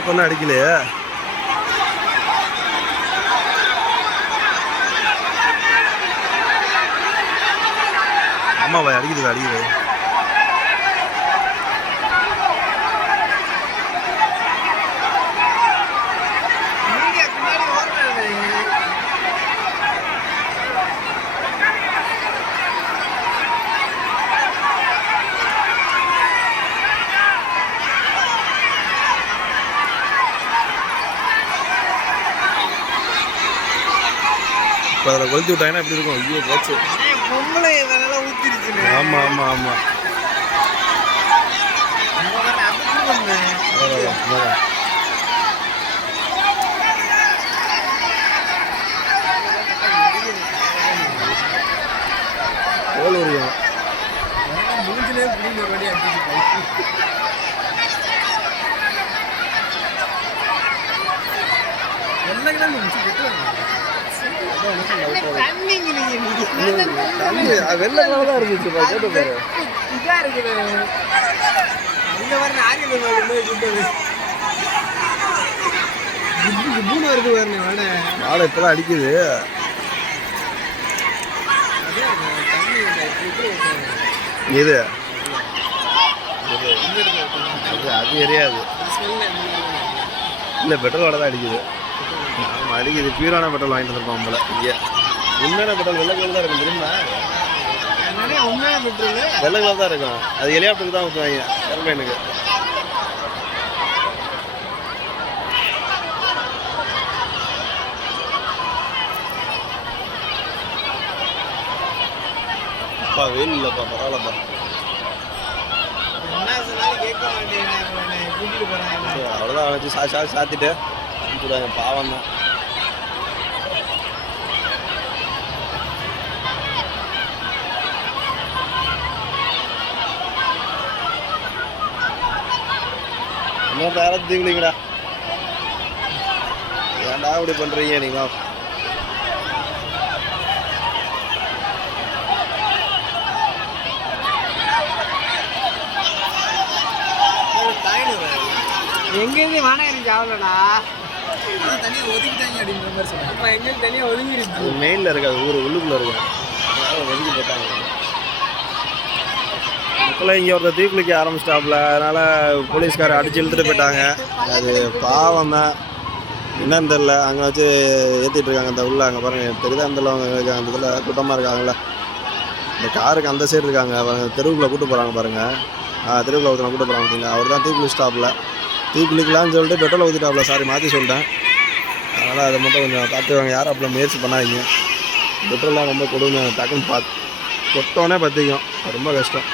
எனக்கு ஒன்றும் அடிக்கலையே. ஆமாம் பாய், அடிக்குது அடிக்குது. இப்போ அதில் கொளுத்தி விட்டாங்கன்னா எப்படி இருக்கும்? ஐயோ போச்சு. பொம்பளை இதெல்லாம் ஊற்றிருச்சு. ஆமாம் ஆமாம் ஆமாம். தோல் உரியும். மூஞ்சிலே புளிங்க ஒரு வாட்டி அடிச்சு என்னங்கதான் முடிச்சு வெள்ளை கலர் தான் இருந்துச்சு. கேட்டு பாரு, இதா இருக்குது. இந்த மாதிரி மூணு வருது வரணும். வாடை இப்பதான் அடிக்குது. இது அது எரியாது. இல்லை, பெட்ரோல் வாடை தான் அடிக்குது. ஆமாம் அடிக்குது. பியூரான பெட்ரோல் வாங்கிட்டு வந்துருப்போம் போல. இங்கே உண்மையான பெட்ரோல் வெள்ளை கலர் தான் இருக்கும் தெரியுமா? உண்மையான பெட்ரோல் வெள்ளை கலர் தான் இருக்கும். அது ஹெலிகாப்டருக்கு தான் ஊற்றுவாங்க ஏர்பிளைனுக்கு. அப்பா வெயில் இல்லைப்பா, பரவாயில்லப்பா. அவ்வளோதான் வச்சு சாத்திட்டு அனுப்பிடுவாங்க. பாவம் தான். இன்னும் யாராவது தீவிலிங்கடா, ஏன்டா இப்படி பண்ணுறீங்க நீங்களா? எங்கேருந்து வேணா எனக்கு ஆகலண்ணா. தனியாக ஒதுக்கிட்டாங்க அப்படின்ற மாதிரி சொன்னாங்க. அப்போ எங்கேயும் தனியாக ஒதுங்கிருக்கு. அது மெயினில் இருக்காது, ஊர் உள்ளுக்குள்ளே இருக்கும். ஒதுக்கி போட்டாங்க. மக்களே இங்கே ஒருத்தர் தீக்குளிக்க ஆரம்பிச்சிட்டாப்புல. அதனால் போலீஸ்காரை அடித்து இழுத்துட்டு போயிட்டாங்க. அது பாவம் தான், என்னன்னு தெரில. அங்கே வச்சு ஏற்றிட்டு இருக்காங்க. அந்த உள்ள அங்கே பாருங்கள், தெரியுதா? அந்த இருக்காங்க, அந்த இதில் கூட்டமாக இருக்காங்களே. இந்த காருக்கு அந்த சைடு இருக்காங்க பாருங்கள். தெருவுக்குள்ளே கூட்டு போகிறாங்க பாருங்கள். தெருவுக்குள்ள ஒருத்தனை கூட்டு போகிறாங்க பார்த்தீங்களா? அவர் தான் தீக்குளிச்சிட்டாப்புல. தீக்குளிக்கலான்னு சொல்லிட்டு பெட்ரோல் ஊற்றிட்டாப்புல. சாரி, மாற்றி சொல்லிட்டேன். அதனால் அதை மட்டும் கொஞ்சம் பார்த்துவாங்க. யாரும் அப்படி முயற்சி பண்ணாதீங்க. பெட்ரோல்லாம் ரொம்ப கொடுமை. டக்குன்னு கொட்டோன்னே பற்றிக்கும். ரொம்ப கஷ்டம்.